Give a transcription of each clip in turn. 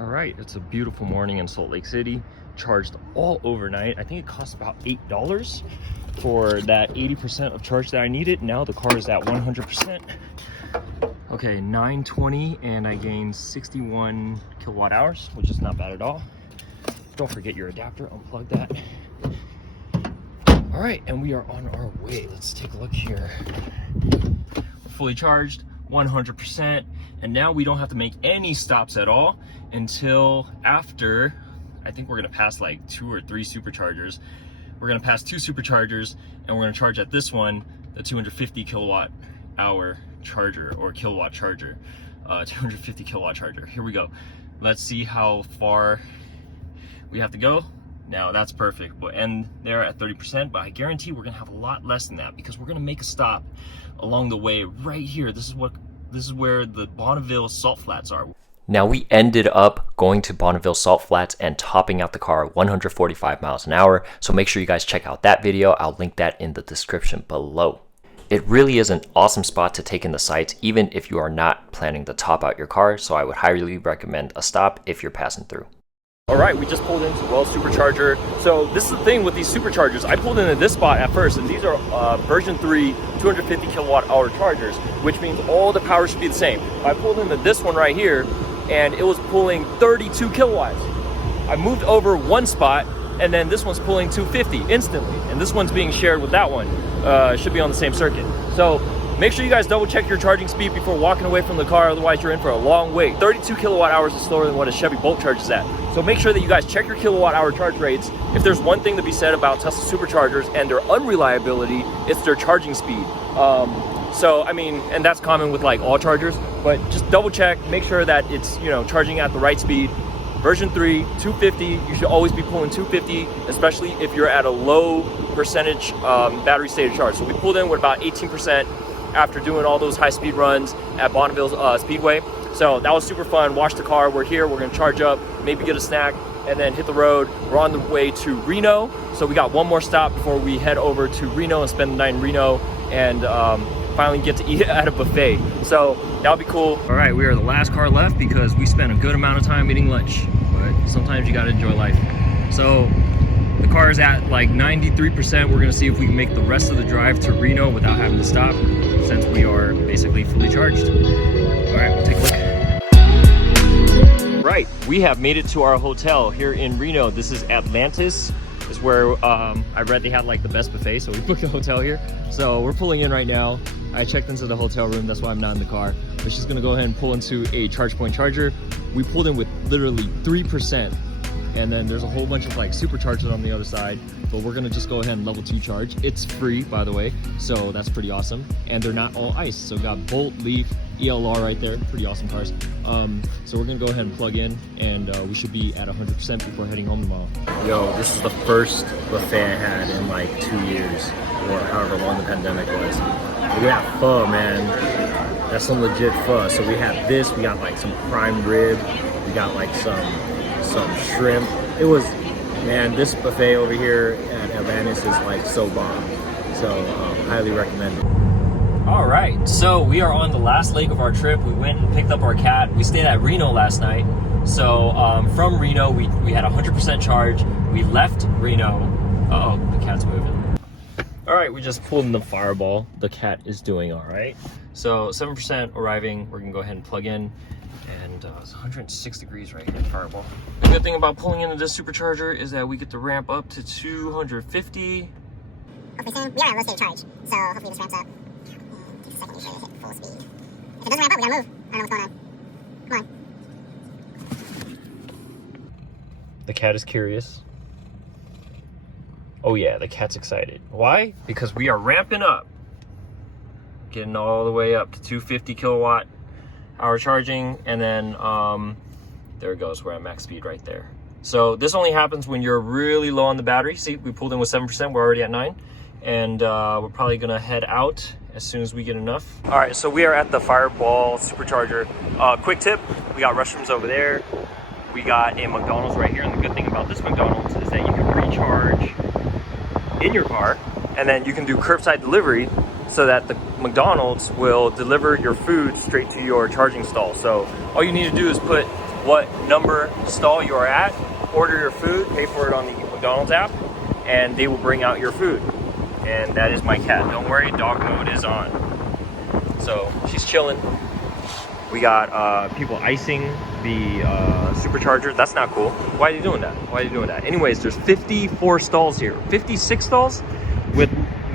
All right, it's a beautiful morning in Salt Lake City. Charged all overnight. I think it cost about $8 for that 80% of charge that I needed. Now the car is at 100%. Okay, 9:20 and I gained 61 kilowatt hours, which is not bad at all. Don't forget your adapter, unplug that. All right, and we are on our way. Let's take a look here. We're fully charged, 100%, and now we don't have to make any stops at all until after, I think we're gonna pass like 2 or 3 superchargers. We're gonna pass 2 superchargers, and we're gonna charge at this one, the 250 kilowatt hour charger, or kilowatt charger, 250 kilowatt charger. Here we go. Let's see how far we have to go. Now that's perfect. We'll end there at 30%, but I guarantee we're gonna have a lot less than that because we're gonna make a stop along the way right here. This is where the Bonneville salt flats are. Now we ended up going to Bonneville salt flats and topping out the car at 145 miles an hour. So make sure you guys check out that video. I'll link that in the description below. It really is an awesome spot to take in the sights, even if you are not planning to top out your car. So I would highly recommend a stop if you're passing through. All right, we just pulled into Wells Supercharger. So this is the thing with these superchargers. I pulled into this spot at first, and these are version 3 250 kilowatt hour chargers, which means all the power should be the same. I pulled into this one right here, and it was pulling 32 kilowatts. I moved over one spot, and then this one's pulling 250 instantly, and this one's being shared with that one. Should be on the same circuit. So make sure you guys double check your charging speed before walking away from the car, otherwise you're in for a long wait. 32 kilowatt hours is slower than what a Chevy Bolt charges at. So make sure that you guys check your kilowatt hour charge rates. If there's one thing to be said about Tesla superchargers and their unreliability, it's their charging speed. So I mean, and that's common with like all chargers, but just double check, make sure that it's, you know, charging at the right speed. Version 3, 250, you should always be pulling 250, especially if you're at a low percentage battery state of charge. So we pulled in with about 18% after doing all those high speed runs at Bonneville Speedway. So that was super fun. Wash the car, we're here, we're gonna charge up, maybe get a snack, and then hit the road. We're on the way to Reno. So we got one more stop before we head over to Reno and spend the night in Reno, and finally get to eat at a buffet. So that'll be cool. All right, we are the last car left because we spent a good amount of time eating lunch, but sometimes you gotta enjoy life. So the car is at like 93%. We're gonna see if we can make the rest of the drive to Reno without having to stop, since we are basically fully charged. All right, we'll take a look. Right, we have made it to our hotel here in Reno. This is Atlantis. Is where I read they had like the best buffet, so we booked a hotel here. So we're pulling in right now. I checked into the hotel room, that's why I'm not in the car. But she's gonna go ahead and pull into a charge point charger. We pulled in with literally 3%. And then there's a whole bunch of like superchargers on the other side, but we're gonna just go ahead and level 2 charge. It's free, by the way, so that's pretty awesome. And they're not all ICE, so got Bolt, Leaf, ELR right there, pretty awesome cars. So we're gonna go ahead and plug in, and we should be at 100% before heading home tomorrow. Yo, this is the first buffet I had in like 2 years, or however long the pandemic was. We got pho, man. That's some legit pho. So we have this, we got like some prime rib, we got like some shrimp. It was, man, this buffet over here at Atlantis is like so bomb. So highly recommend it. All right, so we are on the last leg of our trip. We went and picked up our cat. We stayed at Reno last night. So from Reno, we had 100% charge. We left Reno. Uh-oh, the cat's moving. All right, we just pulled in the Firebaugh. The cat is doing all right. So 7% arriving. We're gonna go ahead and plug in. And it's 106 degrees right here in Firebaugh. The good thing about pulling into this supercharger is that we get to ramp up to 250. Hopefully soon. We are at a low state of charge, so hopefully this ramps up. Takes a second to hit full speed. If it doesn't ramp up, we gotta move. I don't know what's going on. Come on. The cat is curious. Oh yeah, the cat's excited. Why? Because we are ramping up. Getting all the way up to 250 kilowatt hour charging, and then there it goes. We're at max speed right there. So this only happens when you're really low on the battery. See, we pulled in with 7%, we're already at 9, and we're probably gonna head out as soon as we get enough. All right, so we are at the Firebaugh Supercharger. Quick tip, we got restrooms over there, we got a McDonald's right here, and the good thing about this McDonald's is that you can recharge in your car, and then you can do curbside delivery, so that the McDonald's will deliver your food straight to your charging stall. So all you need to do is put what number stall you are at, order your food, pay for it on the McDonald's app, and they will bring out your food. And that is my cat. Don't worry, dog mode is on. So she's chilling. We got people icing the Supercharger. That's not cool. Why are you doing that? Why are you doing that? Anyways, there's 54 stalls here. 56 stalls with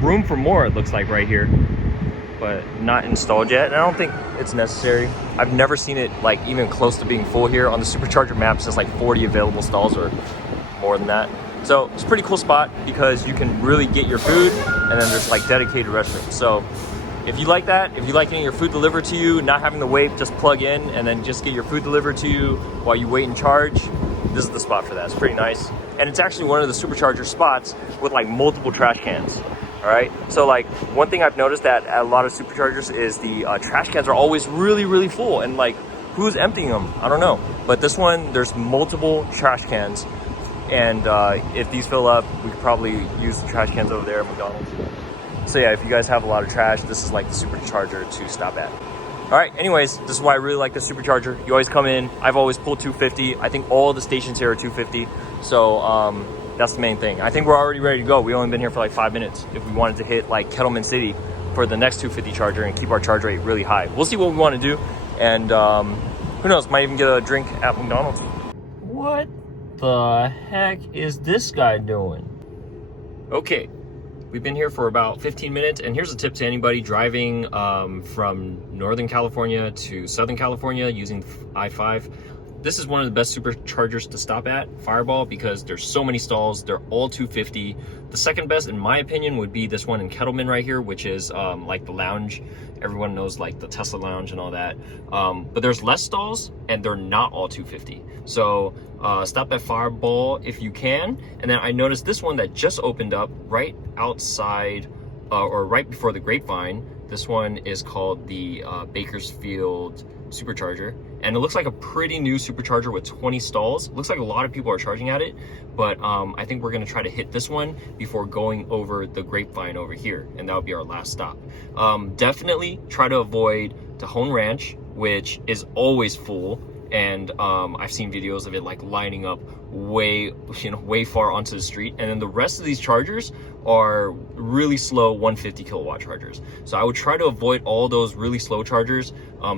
room for more, it looks like, right here. But not installed yet, and I don't think it's necessary. I've never seen it like even close to being full here. On the Supercharger map, it says like 40 available stalls or more than that. So it's a pretty cool spot because you can really get your food, and then there's like dedicated restrooms. So if you like that, if you like getting your food delivered to you, not having to wait, just plug in and then just get your food delivered to you while you wait and charge, this is the spot for that. It's pretty nice. And it's actually one of the Supercharger spots with like multiple trash cans. All right, so like one thing I've noticed that at a lot of Superchargers is the trash cans are always really full, and like who's emptying them? I don't know. But this one, there's multiple trash cans, and if these fill up, we could probably use the trash cans over there at McDonald's. So yeah, if you guys have a lot of trash, this is like the Supercharger to stop at. All right, anyways, this is why I really like the Supercharger. You always come in. I've always pulled 250. I think all the stations here are 250. So that's the main thing. I think we're already ready to go. We've only been here for like 5 minutes. If we wanted to hit like Kettleman City for the next 250 charger and keep our charge rate really high. We'll see what we want to do. And who knows, might even get a drink at McDonald's. What the heck is this guy doing? Okay, we've been here for about 15 minutes. And here's a tip to anybody driving from Northern California to Southern California using I-5. This is one of the best Superchargers to stop at, Firebaugh, because there's so many stalls. They're all 250. The second best, in my opinion, would be this one in Kettleman right here, which is like the lounge. Everyone knows like the Tesla lounge and all that. But there's less stalls, and they're not all 250. So stop at Firebaugh if you can. And then I noticed this one that just opened up right outside or right before the Grapevine. This one is called the Bakersfield Supercharger, and it looks like a pretty new Supercharger with 20 stalls. It looks like a lot of people are charging at it, but I think we're gonna try to hit this one before going over the Grapevine over here, and that would be our last stop. Definitely try to avoid Tejon Ranch, which is always full, and I've seen videos of it like lining up way far onto the street. And then the rest of these chargers are really slow 150 kilowatt chargers. So I would try to avoid all those really slow chargers.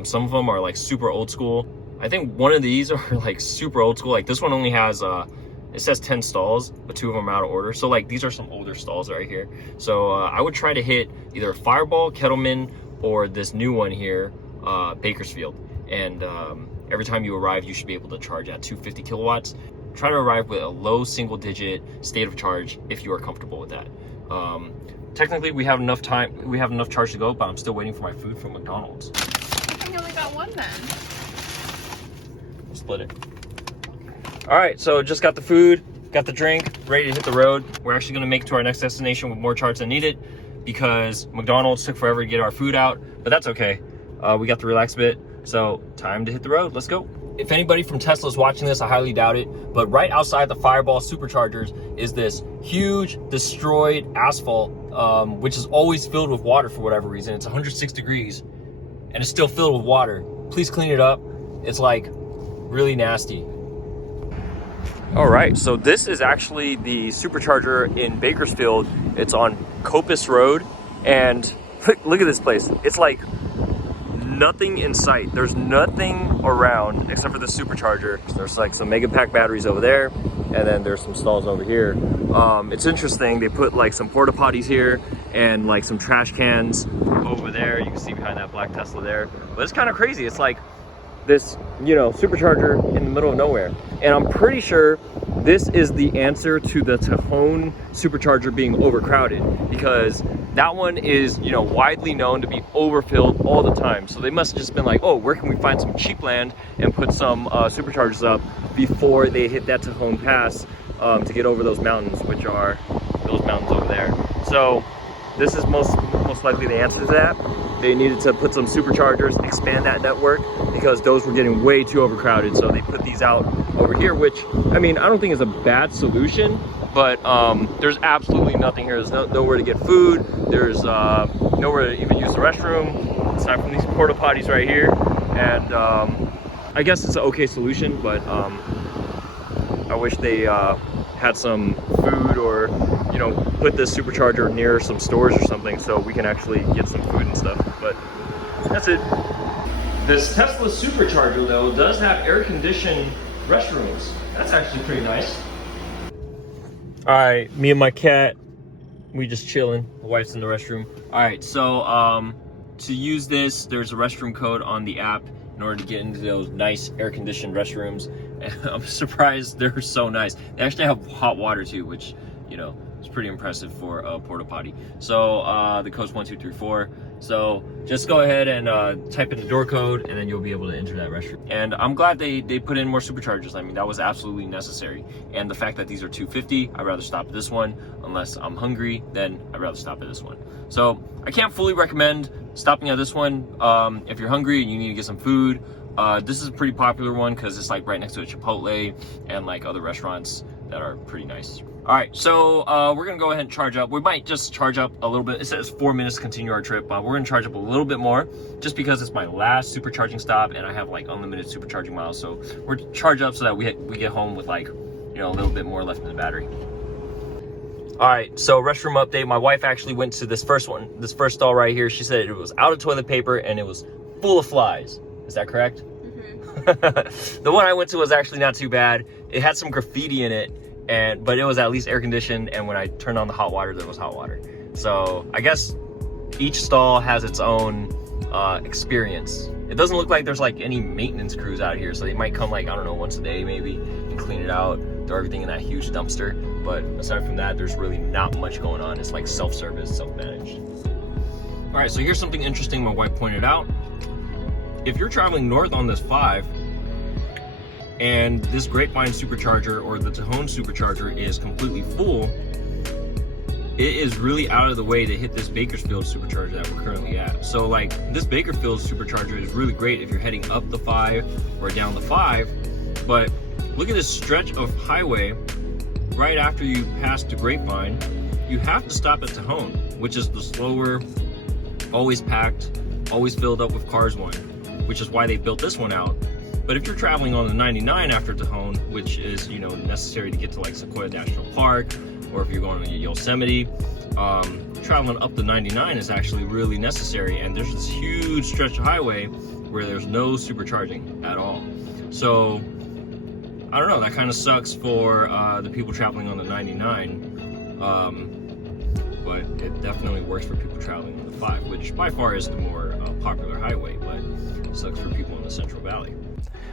Some of them are like super old school. I think one of these are like super old school. Like this one only has it says 10 stalls, but 2 of them are out of order. So like these are some older stalls right here. So I would try to hit either Firebaugh, Kettleman, or this new one here, Bakersfield. And every time you arrive, you should be able to charge at 250 kilowatts. Try to arrive with a low single-digit state of charge if you are comfortable with that. Technically, we have enough charge to go, but I'm still waiting for my food from McDonald's. I think I only got one then. We'll split it. All right, so just got the food, got the drink, ready to hit the road. We're actually gonna make it to our next destination with more charge than needed because McDonald's took forever to get our food out, but that's okay. We got the relax bit, so time to hit the road. Let's go. If anybody from Tesla is watching this, I highly doubt it, but right outside the Firebaugh Superchargers is this huge destroyed asphalt, which is always filled with water for whatever reason. It's 106 degrees and it's still filled with water. Please clean it up. It's like really nasty. All right, so this is actually the Supercharger in Bakersfield. It's on Copus Road, and look at this place. It's like nothing in sight. There's nothing around except for the Supercharger. There's like some mega pack batteries over there, and then there's some stalls over here. It's interesting, they put like some porta potties here and like some trash cans over there. You can see behind that black Tesla there, but it's kind of crazy. It's like this, Supercharger in the middle of nowhere. And I'm pretty sure this is the answer to the Tejon Supercharger being overcrowded, because that one is, widely known to be overfilled all the time. So they must have just been like, oh, where can we find some cheap land and put some Superchargers up before they hit that Tejon Pass to get over those mountains, which are those mountains over there. So this is most likely the answer to that. They needed to put some Superchargers, expand that network, because those were getting way too overcrowded. So they put these out over here, which, I don't think is a bad solution, but there's absolutely nothing here. There's nowhere to get food. There's nowhere to even use the restroom, aside from these porta potties right here. And I guess it's an okay solution, but I wish they had some food, or you know, put this supercharger near some stores or something so we can actually get some food and stuff. But that's it. This Tesla supercharger though does have air-conditioned restrooms. That's actually pretty nice. All right, me and my cat, we just chilling. My wife's in the restroom. All right, so to use this, there's a restroom code on the app in order to get into those nice air-conditioned restrooms. And I'm surprised they're so nice. They actually have hot water too, which, you know, is pretty impressive for a porta potty. So the code's 1234. So just go ahead and type in the door code, and then you'll be able to enter that restroom. And I'm glad they put in more superchargers. I mean, that was absolutely necessary. And the fact that these are $250, I'd rather stop at this one. Unless I'm hungry, then I'd rather stop at this one. So I can't fully recommend stopping at this one. If you're hungry and you need to get some food, this is a pretty popular one because it's like right next to a Chipotle and like other restaurants that are pretty nice. All right, so we're gonna go ahead and charge up. We might just charge up a little bit. It says 4 minutes to continue our trip. We're gonna charge up a little bit more just because it's my last supercharging stop and I have like unlimited supercharging miles. So we're charge up so that we get home with like, you know, a little bit more left in the battery. All right, so restroom update. My wife actually went to this first stall right here. She said it was out of toilet paper and it was full of flies. Is that correct? Mm-hmm. The one I went to was actually not too bad. It had some graffiti in it, but it was at least air conditioned, and when I turned on the hot water, there was hot water. So I guess each stall has its own experience. It doesn't look like there's like any maintenance crews out here, so they might come like, I don't know, once a day maybe and clean it out, throw everything in that huge dumpster. But aside from that, there's really not much going on. It's like self-service, self-managed. All right, so here's something interesting my wife pointed out. If you're traveling north on this 5 and this Grapevine supercharger or the Tejon supercharger is completely full, it is really out of the way to hit this Bakersfield supercharger that we're currently at. So like this Bakersfield supercharger is really great if you're heading up the 5 or down the 5, but look at this stretch of highway right after you pass the Grapevine. You have to stop at Tejon, which is the slower, always packed, always filled up with cars one, which is why they built this one out. But if you're traveling on the 99 after Tejon, which is, you know, necessary to get to like Sequoia National Park, or if you're going to Yosemite, traveling up the 99 is actually really necessary. And there's this huge stretch of highway where there's no supercharging at all. So I don't know, that kind of sucks for the people traveling on the 99. But it definitely works for people traveling on the 5, which by far is the more popular highway, but it sucks for people in the Central Valley.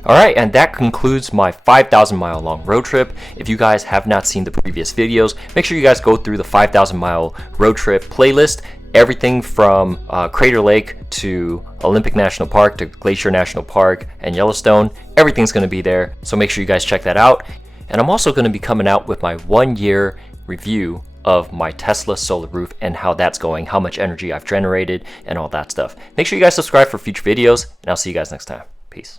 Alright, and that concludes my 5,000 mile long road trip. If you guys have not seen the previous videos, make sure you guys go through the 5,000 mile road trip playlist. Everything from Crater Lake to Olympic National Park to Glacier National Park and Yellowstone, everything's going to be there. So make sure you guys check that out. And I'm also going to be coming out with my 1-year review of my Tesla solar roof and how that's going, how much energy I've generated and all that stuff. Make sure you guys subscribe for future videos, and I'll see you guys next time. Peace.